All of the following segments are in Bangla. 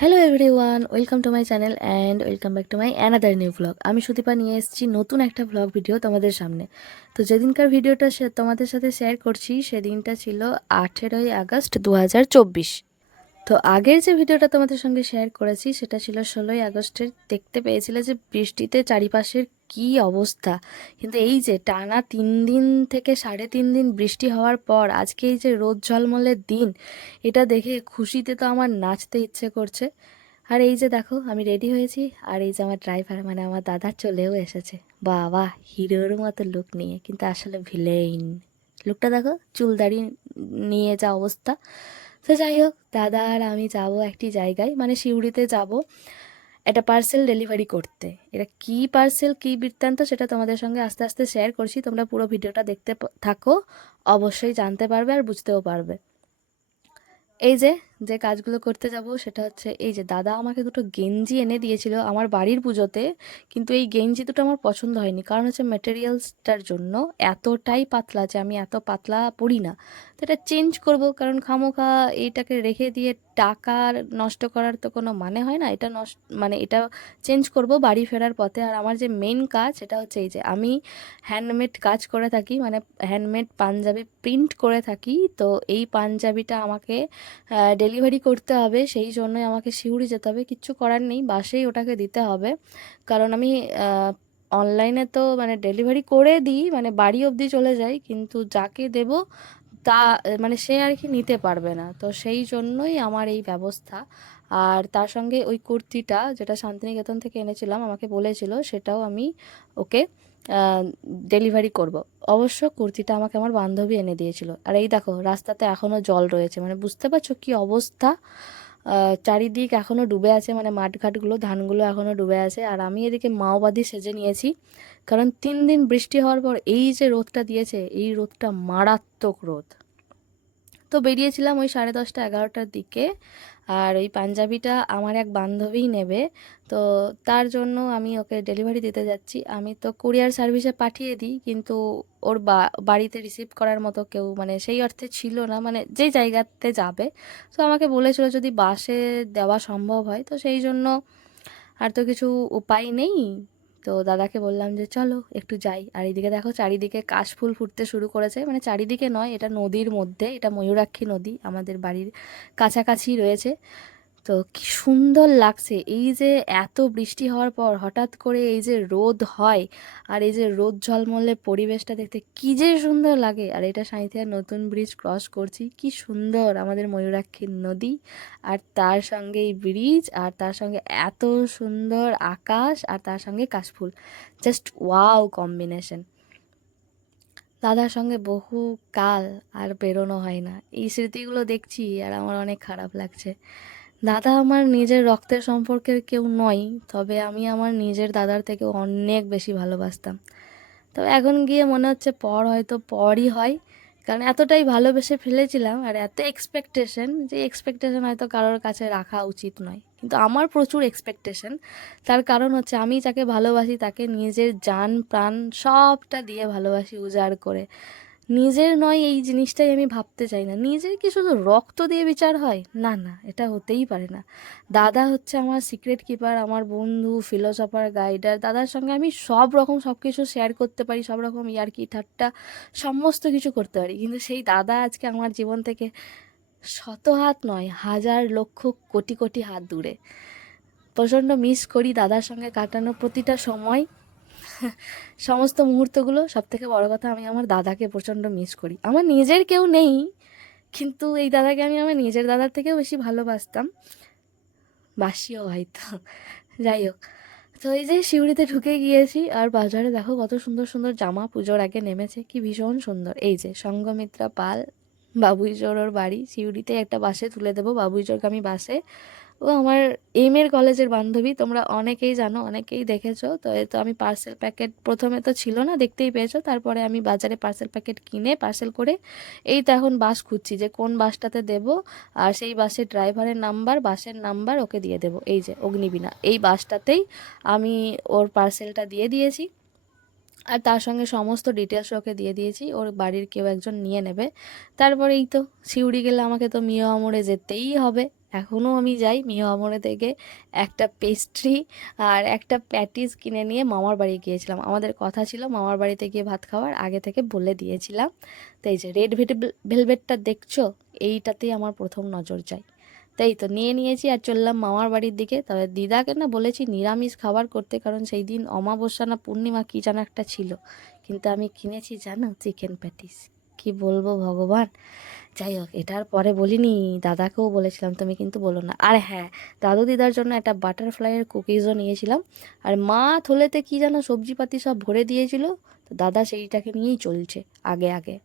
Hello everyone, welcome to my channel and welcome back to my another new blog. আমি সুদীপা নিয়ে এসেছি নতুন একটা ব্লগ ভিডিও তোমাদের সামনে। তো যেদিনকার ভিডিওটা তোমাদের সাথে শেয়ার করছি সেদিনটা ছিল 18ই আগস্ট 2024। তো আগের যে ভিডিওটা তোমাদের সঙ্গে শেয়ার করেছি সেটা ছিল 16ই আগস্টের। দেখতে পেয়েছিলে যে বৃষ্টিতে চারিপাশের কি অবস্থা, কিন্তু এই যে টানা 3 দিন থেকে 3.5 দিন বৃষ্টি হওয়ার পর আজকে এই যে রোদ ঝলমলের দিন, এটা দেখে খুশিতে তো আমার নাচতে ইচ্ছে করছে। আর এই যে দেখো আমি রেডি হয়েছি, আর এই যে আমার ড্রাইভার মানে আমার দাদা চলেও এসেছে। বাবা, হিরোর মতো লুক নিয়ে, কিন্তু আসলে ভিলেন। লুকটা দেখো, চুল দাড়ি নিয়ে যা অবস্থা। তো যাই হোক, দাদা আর আমি যাব একটি জায়গায়, মানে সিউড়িতে যাব একটা পার্সেল ডেলিভারি করতে। এটা কি পার্সেল, কি বৃত্তান্ত, সেটা তোমাদের সঙ্গে আস্তে আস্তে শেয়ার করছি। তোমরা পুরো ভিডিওটা দেখতে থাকো, অবশ্যই জানতে পারবে আর বুঝতেও পারবে। এই যে যে কাজগুলো করতে যাব সেটা হচ্ছে, এই যে দাদা আমাকে দুটো গেঞ্জি এনে দিয়েছিল আমার বাড়ির পুজোতে, কিন্তু এই গেঞ্জি দুটো আমার পছন্দ হয়নি, কারণ হচ্ছে মেটেরিয়ালসটার জন্য এতটাই পাতলা যে আমি এত পাতলা পরি না। তো এটা চেঞ্জ করব, কারণ খামোখা এইটাকে রেখে দিয়ে টাকা নষ্ট করার তো কোনো মানে হয় না। এটা নষ্ট মানে এটা চেঞ্জ করব বাড়ি ফেরার পথে। আর আমার যে মেন কাজ সেটা হচ্ছে, এই যে আমি হ্যান্ডমেড কাজ করে থাকি, মানে হ্যান্ডমেড পাঞ্জাবি প্রিন্ট করে থাকি। তো এই পাঞ্জাবিটা আমাকে ডেলিভারি করতে হবে, সেই জন্যই আমাকে সিউড়ি যেতে হবে। কিচ্ছু করার নেই, বাসেই ওটাকে দিতে হবে। কারণ আমি অনলাইনে তো মানে ডেলিভারি করে দিই, মানে বাড়ি অবধি চলে যায়, কিন্তু যাকে দেব তা মানে সে আর কি নিতে পারবে না। তো সেই জন্যই আমার এই ব্যবস্থা। আর তার সঙ্গে ওই কুর্তিটা যেটা শান্তিনিকেতন থেকে এনেছিলাম, আমাকে বলেছিল সেটাও আমি ওকে ডেলিভারি করব। অবশ্য কুর্তিটা আমাকে আমার বান্ধবী এনে দিয়েছিল। আর এই দেখো, রাস্তাতে এখনও জল রয়েছে, মানে বুঝতে পারছো কি অবস্থা। চারিদিক এখনও ডুবে আছে, মানে মাঠঘাটগুলো ধানগুলো এখনও ডুবে আছে। আর আমি এদিকে মাওবাদী সেজে নিয়েছি, কারণ 3 দিন বৃষ্টি হওয়ার পর এই যে রোদটা দিয়েছে, এই রোদটা মারাত্মক রোদ। তো বেরিয়েছিলাম ওই 10:30-11টার দিকে। আর ওই পাঞ্জাবিটা আমার এক বান্ধবীই নেবে, তো তার জন্য আমি ওকে ডেলিভারি দিতে যাচ্ছি। আমি তো কুরিয়ার সার্ভিসে পাঠিয়ে দিই, কিন্তু ওর বাড়িতে রিসিভ করার মতো কেউ মানে সেই অর্থে ছিল না, মানে যেই জায়গাতে যাবে। তো আমাকে বলেছিল যদি বাসে দেওয়া সম্ভব হয়, তো সেই জন্য আর তো কিছু উপায় নেই। তো দাদাকে বললাম যে চলো একটু যাই। আর এদিকে দেখো চারিদিকে কাশফুল ফুটতে শুরু করেছে, মানে চারিদিকে নয়, এটা নদীর মধ্যে, এটা ময়ূরাক্ষী নদী আমাদের বাড়ির কাছাকাছি রয়েছে। তো কি সুন্দর লাগছে, এই যে এত বৃষ্টি হওয়ার পর হঠাৎ করে এই যে রোদ হয়, আর এই যে রোদ ঝলমলে পরিবেশটা দেখতে কি যে সুন্দর লাগে। আর এটা সাঁইথিয়ার নতুন ব্রিজ ক্রস করছি, কি সুন্দর আমাদের ময়ূরাক্ষীর নদী, আর তার সঙ্গে এই ব্রিজ, আর তার সঙ্গে এত সুন্দর আকাশ, আর তার সঙ্গে কাশফুল, জাস্ট ওয়াও কম্বিনেশন। দাদার সঙ্গে বহু কাল আর বেরোনো হয় না, এই স্মৃতিগুলো দেখছি আর আমার অনেক খারাপ লাগছে। দাদা আমার নিজের রক্তের সম্পর্কের কেউ নয়, তবে আমি আমার নিজের দাদার থেকে অনেক বেশি ভালোবাসতাম। তবে এখন গিয়ে মনে হচ্ছে পর হয়তো পরই হয়, কারণ এতটাই ভালোবেসে ফেলেছিলাম, আর এত এক্সপেকটেশন, যে এক্সপেকটেশন হয়তো কারোর কাছে রাখা উচিত নয়, কিন্তু আমার প্রচুর এক্সপেকটেশন। তার কারণ হচ্ছে আমি যাকে ভালোবাসি তাকে নিজের জান প্রাণ সবটা দিয়ে ভালোবাসি, উজাড় করে। নিজের নয় এই জিনিসটাই আমি ভাবতে চাই না, নিজের কি শুধু রক্ত দিয়ে বিচার হয়? না না, এটা হতেই পারে না। দাদা হচ্ছে আমার সিক্রেট কিপার, আমার বন্ধু, ফিলোসফার, গাইডার। দাদার সঙ্গে আমি সব রকম সব কিছু শেয়ার করতে পারি, সব রকম ইয়ার্কি ঠাট্টা সমস্ত কিছু করতে পারি, কিন্তু সেই দাদা আজকে আমার জীবন থেকে শত হাত নয়, হাজার লক্ষ কোটি কোটি হাত দূরে। প্রচণ্ড মিস করি দাদার সঙ্গে কাটানো প্রতিটা সময়, সমস্ত মুহূর্তগুলো। সব থেকে বড় কথা, আমি আমার দাদাকে প্রচণ্ড মিস করি। আমার নিজের কেউ নেই, কিন্তু এই দাদাকে আমি আমার নিজের দাদার থেকেও বেশি ভালোবাসতাম, বাসিও হয়তো। যাই হোক, তো এই যে সিউড়িতে ঢুকে গিয়েছি, আর বাজারে দেখো কত সুন্দর সুন্দর জামা পুজোর আগে নেমেছে, কি ভীষণ সুন্দর। এই যে সঙ্ঘমিত্রা পাল, বাবুইচোর ওর বাড়ি, সিউড়িতে একটা বাসে তুলে দেবো বাবুইচোরগামী বাসে। ও আমার এমের কলেজের বান্ধবী, তোমরা অনেকেই জানো, অনেকেই দেখেছো। তো এই তো আমি পার্সেল প্যাকেট, প্রথমে তো ছিল না, দেখতেই পেয়েছো, তারপরে আমি বাজারে পার্সেল প্যাকেট কিনে পার্সেল করে এই তো এখন বাস খুঁজছি যে কোন বাসটাতে দেব। আর সেই বাসের ড্রাইভারের নাম্বার, বাসের নাম্বার ওকে দিয়ে দেবো। এই যে অগ্নিবীণা, এই বাসটাতেই আমি ওর পার্সেলটা দিয়ে দিয়েছি, আর তার সঙ্গে সমস্ত ডিটেলস ওকে দিয়ে দিয়েছি, ওর বাড়ির কেউ একজন নিয়ে নেবে। তারপরে এই তো সিউড়ি গেলে আমাকে তো মিয়া আমরে যেতেই হবে, এখনও আমি যাই মিও আমরে থেকে একটা পেস্ট্রি আর একটা প্যাটিস কিনে নিয়ে মামার বাড়ি গিয়েছিলাম। আমাদের কথা ছিল মামার বাড়িতে গিয়ে ভাত খাওয়ার, আগে থেকে বলে দিয়েছিলাম। তো এই যে রেড ভেলভেটটা দেখছো, এইটাতেই আমার প্রথম নজর যায়। তাই তো নিয়ে নিয়েছি আর চললাম মামার বাড়ির দিকে। তবে দিদাকে না বলেছি নিরামিষ খাবার করতে, কারণ সেই দিন অমাবস্যা না পূর্ণিমা কী যেন একটা ছিল। কিন্তু আমি কিনেছি জানো চিকেন প্যাটিস। কি বলবো ভগবান। যাই হোক, এটার পরে বলিনি, দাদাকেও বলেছিলাম তুমি কিন্তু বলো না। আর হ্যাঁ, দাদু দিদার জন্য একটা বাটারফ্লাইয়ের কুকিজও নিয়েছিলাম। আর মা থলেতে কি যেন সবজিপাতি সব ভরে দিয়েছিল, তো দাদা সেইটাকে নিয়েই চলছে আগে আগে।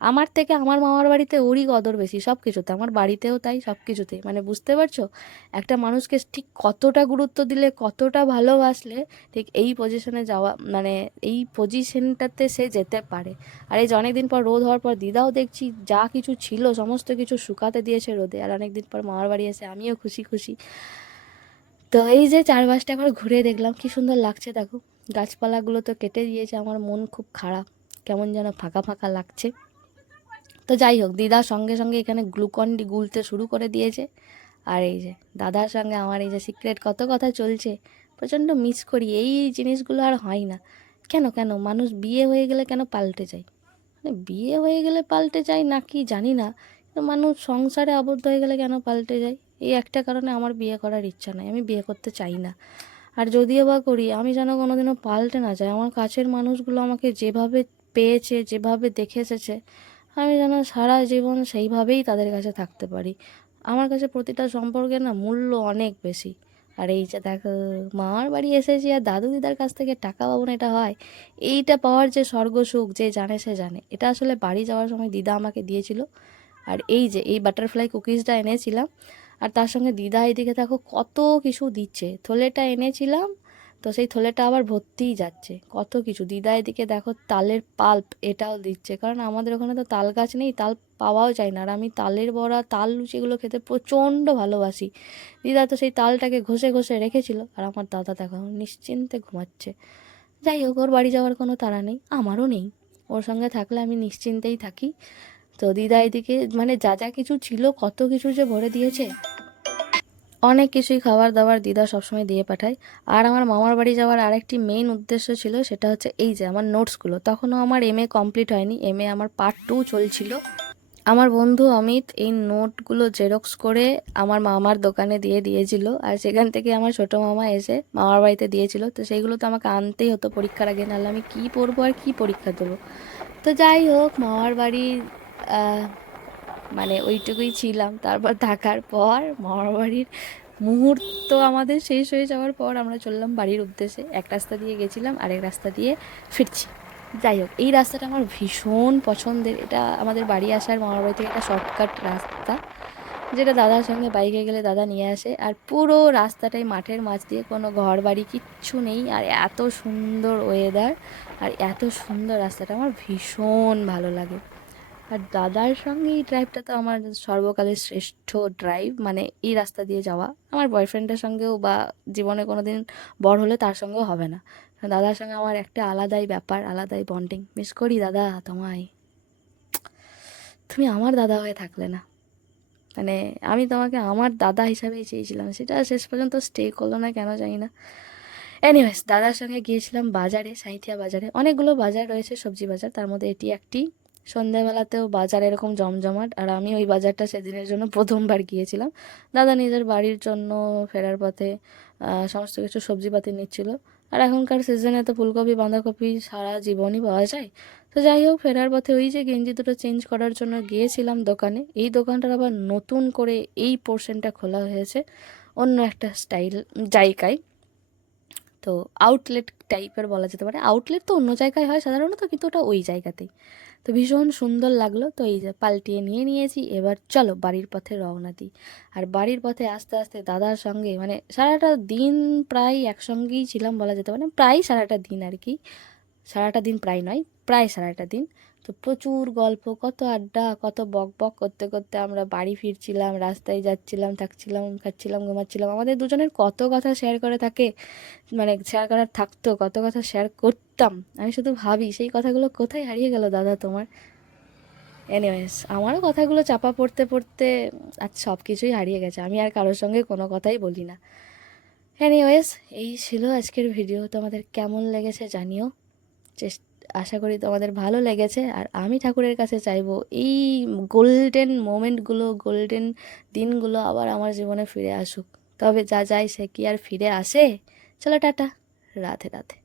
আমার থেকে আমার মামার বাড়িতে ওরই কদর বেশি সব কিছুতে, আমার বাড়িতেও তাই, সব কিছুতেই। মানে বুঝতে পারছো একটা মানুষকে ঠিক কতটা গুরুত্ব দিলে, কতটা ভালোবাসলে ঠিক এই পজিশনে যাওয়া, মানে এই পজিশনটাতে সে যেতে পারে। আর এই যে অনেকদিন পর রোদ হওয়ার পর দিদাও দেখছি যা কিছু ছিল সমস্ত কিছু শুকাতে দিয়েছে রোদে। আর অনেকদিন পর মামার বাড়ি এসে আমিও খুশি খুশি। তো এই যে চারপাশটা একবার ঘুরে দেখলাম, কি সুন্দর লাগছে দেখো। গাছপালাগুলো তো কেটে দিয়েছে, আমার মন খুব খারাপ, কেমন যেন ফাঁকা ফাঁকা লাগছে। তো যাই হোক, দিদার সঙ্গে সঙ্গে এখানে গ্লুকন ডি গুলতে শুরু করে দিয়েছে। আর এই যে দাদার সঙ্গে আমার এই যে সিক্রেট কত কথা চলছে, প্রচণ্ড মিস করি এই জিনিসগুলো। আর হয় না কেন, কেন মানুষ বিয়ে হয়ে গেলে কেন পাল্টে যায়? মানে বিয়ে হয়ে গেলে পাল্টে যায় নাকি জানি না, কিন্তু মানুষ সংসারে আবদ্ধ হয়ে গেলে কেন পাল্টে যায়? এই একটা কারণে আমার বিয়ে করার ইচ্ছা নাই, আমি বিয়ে করতে চাই না। আর যদিও বা করি, আমি যেন কোনোদিনও পাল্টে না যাই। আমার কাছের মানুষগুলো আমাকে যেভাবে পেয়েছে, যেভাবে দেখে এসেছে, আমি যেন সারা জীবন সেইভাবেই তাদের কাছে থাকতে পারি। আমার কাছে প্রতিটা সম্পর্কে না মূল্য অনেক বেশি। আর এই যে দেখো, মামার বাড়ি এসেছি আর দাদু দিদার কাছ থেকে টাকা পাবো না, এটা হয়? এইটা পাওয়ার যে স্বর্গ সুখ যে জানে সে জানে। এটা আসলে বাড়ি যাওয়ার সময় দিদা আমাকে দিয়েছিল। আর এই যে এই বাটারফ্লাই কুকিজটা এনেছিলাম, আর তার সঙ্গে দিদা এদিকে দেখো কত কিছু দিচ্ছে। থলেটা এনেছিলাম, তো সেই থলেটা আবার ভর্তিই যাচ্ছে কত কিছু। দিদা এদিকে দেখো তালের পাল্প এটাও দিচ্ছে, কারণ আমাদের ওখানে তো তাল গাছ নেই, তাল পাওয়াও যায় না। আর আমি তালের বড়া, তাল লুচি এগুলো খেতে প্রচণ্ড ভালোবাসি। দিদা তো সেই তালটাকে ঘষে ঘষে রেখেছিল, আর আমার দাদা দেখো নিশ্চিন্তে ঘুমাচ্ছে। যাই হোক, ওর বাড়ি যাওয়ার কোনো তাড়া নেই, আমারও নেই। ওর সঙ্গে থাকলে আমি নিশ্চিন্তেই থাকি। তো দিদা এদিকে মানে যা যা কিছু ছিল, কত কিছু যে ভরে দিয়েছে, অনেক কিছুই খাবার দাবার দিদা সবসময় দিয়ে পাঠায়। আর আমার মামার বাড়ি যাওয়ার আরেকটি মেইন উদ্দেশ্য ছিল, সেটা হচ্ছে এই যে আমার নোটসগুলো। তখনও আমার এমএ কমপ্লিট হয়নি, এমএ আমার পার্ট 2 চলছিল। আমার বন্ধু অমিত এই নোটগুলো জেরক্স করে আমার মামার দোকানে দিয়ে দিয়েছিল, আর সেখান থেকে আমার ছোটো মামা এসে মামার বাড়িতে দিয়েছিল। তো সেইগুলো তো আমাকে আনতেই হতো পরীক্ষার আগে, নাহলে আমি কী পড়বো আর কী পরীক্ষা দেবো। তো যাই হোক, মামার বাড়ি মানে ওইটুকুই ছিলাম। তারপর থাকার পর মামার বাড়ির মুহূর্ত আমাদের শেষ হয়ে যাওয়ার পর আমরা চললাম বাড়ির উদ্দেশ্যে। এক রাস্তা দিয়ে গেছিলাম, আরেক রাস্তা দিয়ে ফিরছি। যাই হোক, এই রাস্তাটা আমার ভীষণ পছন্দের। এটা আমাদের বাড়ি আসার মামার বাড়ি থেকে একটা শর্টকাট রাস্তা, যেটা দাদার সঙ্গে বাইকে গেলে দাদা নিয়ে আসে। আর পুরো রাস্তাটাই মাঠের মাঝ দিয়ে, কোনো ঘর বাড়ি কিচ্ছু নেই। আর এত সুন্দর ওয়েদার, আর এত সুন্দর রাস্তাটা, আমার ভীষণ ভালো লাগে। আর দাদার সঙ্গে এই ড্রাইভটা তো আমার সর্বকালের শ্রেষ্ঠ ড্রাইভ, মানে এই রাস্তা দিয়ে যাওয়া। আমার বয়ফ্রেন্ডের সঙ্গেও বা জীবনে কোনো দিন বড় হলে তার সঙ্গেও হবে না। কারণ দাদার সঙ্গে আমার একটা আলাদাই ব্যাপার, আলাদাই বন্ডিং। মিস করি দাদা তোমায়, তুমি আমার দাদা হয়ে থাকলে না। মানে আমি তোমাকে আমার দাদা হিসাবেই চেয়েছিলাম, সেটা শেষ পর্যন্ত স্টে করলো না কেন জানি না। এনিওয়েজ, দাদার সঙ্গে গিয়েছিলাম বাজারে, সাঁইথিয়া বাজারে। অনেকগুলো বাজার রয়েছে, সবজি বাজার, তার মধ্যে এটি একটি। সন্ধ্যাবেলাতেও বাজার এরকম জমজমাট, আর আমি ওই বাজারটা সেদিনের জন্য প্রথমবার গিয়েছিলাম। দাদা নিজের বাড়ির জন্য ফেরার পথে সমস্ত কিছু সবজিপাতি নিচ্ছিল। আর এখনকার সিজনে তো ফুলকপি বাঁধাকপি সারা জীবনই পাওয়া যায়। তো যাই হোক, ফেরার পথে ওই যে গেঞ্জি দুটো চেঞ্জ করার জন্য গিয়েছিলাম দোকানে। এই দোকানটার আবার নতুন করে এই পোর্শনটা খোলা হয়েছে অন্য একটা স্টাইল জায়গায়। তো আউটলেট টাইপের বলা যেতে পারে। আউটলেট তো অন্য জায়গায় হয় সাধারণত, কিন্তু ওটা ওই জায়গাতেই। তো ভীষণ সুন্দর লাগলো। তো এই যে পাল্টিয়ে নিয়ে নিয়েছি, এবার চলো বাড়ির পথে রওনা দিই। আর বাড়ির পথে আস্তে আস্তে দাদার সঙ্গে মানে সারাটা দিন প্রায় একসঙ্গেই ছিলাম বলা যেতে পারে, প্রায় সারাটা দিন আর কি। সারাটা দিন প্রায় নয়, প্রায় সারাটা দিন। তো প্রচুর গল্প, কত আড্ডা, কত বক বক করতে করতে আমরা বাড়ি ফিরছিলাম, রাস্তায় যাচ্ছিলাম, থাকছিলাম, খাচ্ছিলাম, ঘুমাচ্ছিলাম। আমাদের দুজনের কত কথা শেয়ার করে থাকে, মানে শেয়ার করার থাকতো, কত কথা শেয়ার করতাম। আমি শুধু ভাবি সেই কথাগুলো কোথায় হারিয়ে গেল দাদা তোমার। এনিওয়েজ, আমারও কথাগুলো চাপা পড়তে পড়তে আজ সব কিছুই হারিয়ে গেছে, আমি আর কারোর সঙ্গে কোনো কথাই বলি না। এনিওয়েজ, এই ছিল আজকের ভিডিও। তোমাদের কেমন লেগেছে জানিও। আশা করি তোমাদের ভালো লেগেছে। আর আমি ঠাকুরের কাছে চাইবো এই গোল্ডেন মোমেন্টগুলো, গোল্ডেন দিনগুলো আবার আমার জীবনে ফিরে আসুক। তবে যা যায় সে কি আর ফিরে আসে? চলো টাটা, রাধে রাধে।